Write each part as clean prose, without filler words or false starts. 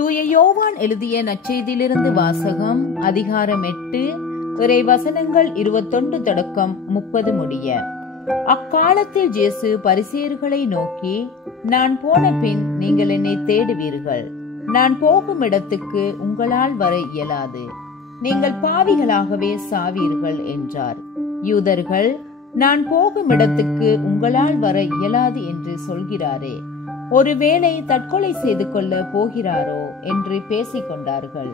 தூய யோவான் எழுதிய நற்செய்தியிலிருந்து வாசகம். அதிகாரம் 8, இறை வசனங்கள் 21 தொடக்கம் 30 முடிய. அக்காலத்தில் இயேசு பரிசேயர்களை நோக்கி, நான் போன பின் நீங்கள் என்னை தேடுவீர்கள். நான் போகும் இடத்துக்கு உங்களால் வர இயலாது. நீங்கள் பாவிகளாகவே சாவீர்கள் என்றார். யூதர்கள், நான் போகும் இடத்துக்கு உங்களால் வர இயலாது என்று சொல்கிறாரே, ஒருவேளை தற்கொலை செய்து கொள்ள போகிறாரோ என்று பேசிக் கொண்டார்கள்.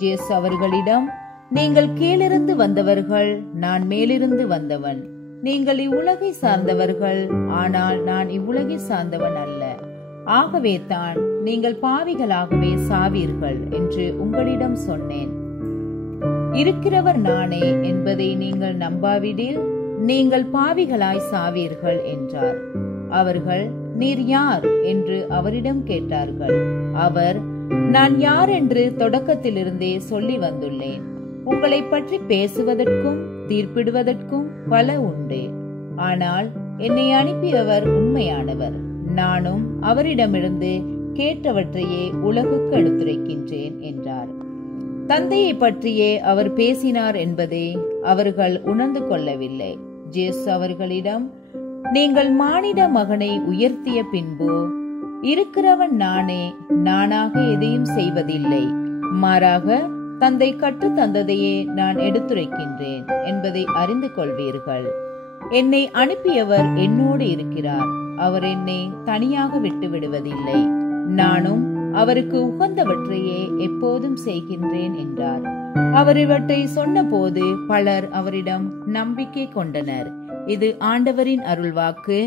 இயேசு அவர்களிடம், நீங்கள் கீழிருந்து வந்தவர்கள், நான் மேலிருந்து வந்தவன். நீங்கள் இவ்வுலகை சார்ந்தவர்கள், ஆனால் நான் இவ்வுலகை சார்ந்தவன் அல்ல. ஆகவே தான் நீங்கள் பாவிகளாகவே சாவீர்கள் என்று உங்களிடம் சொன்னேன். இருக்கிறவர் நானே என்பதை நீங்கள் நம்பாவிடில் நீங்கள் பாவிகளாய் சாவீர்கள் என்றார். அவர்கள், நீர் யார் என்று அவரிடம் கேட்டார்கள். அவர், நான் யார் என்று தொடக்கத்திலிருந்தே சொல்லி வந்துள்ளேன். உங்களை பற்றி பேசுவதற்கும் தீர்ப்பிடுவதற்கும் பல உண்டு. ஆனால் என்னை அனுப்பியவர் உண்மையானவர். நானும் அவரிடமிருந்து கேட்டவற்றையே உலகுக்கு எடுத்துரைக்கின்றேன் என்றார். தந்தையை பற்றியே அவர் பேசினார் என்பதை அவர்கள் உணர்ந்து கொள்ளவில்லை. இயேசு அவர்களிடம், நீங்கள் மானிட மகனை உயர்த்திய பின்பு, இருக்கிறவன் நானே, நானாக எதையும் செய்வதில்லை, மாறாக தந்தை கற்று தந்ததையே நான் எடுத்துரைக்கின்றேன் என்பதை அறிந்து கொள்வீர்கள். என்னை அனுப்பியவர் என்னோடு இருக்கிறார். அவர் என்னை தனியாக விட்டு விடுவதில்லை. நானும் அவருக்கு உகந்தவற்றையே எப்போதும் செய்கின்றேன் என்றார். அவர் இவற்றை சொன்னபோது பலர் அவரிடம் நம்பிக்கை கொண்டனர். இது ஆண்டவரின் அருள்வாக்கு.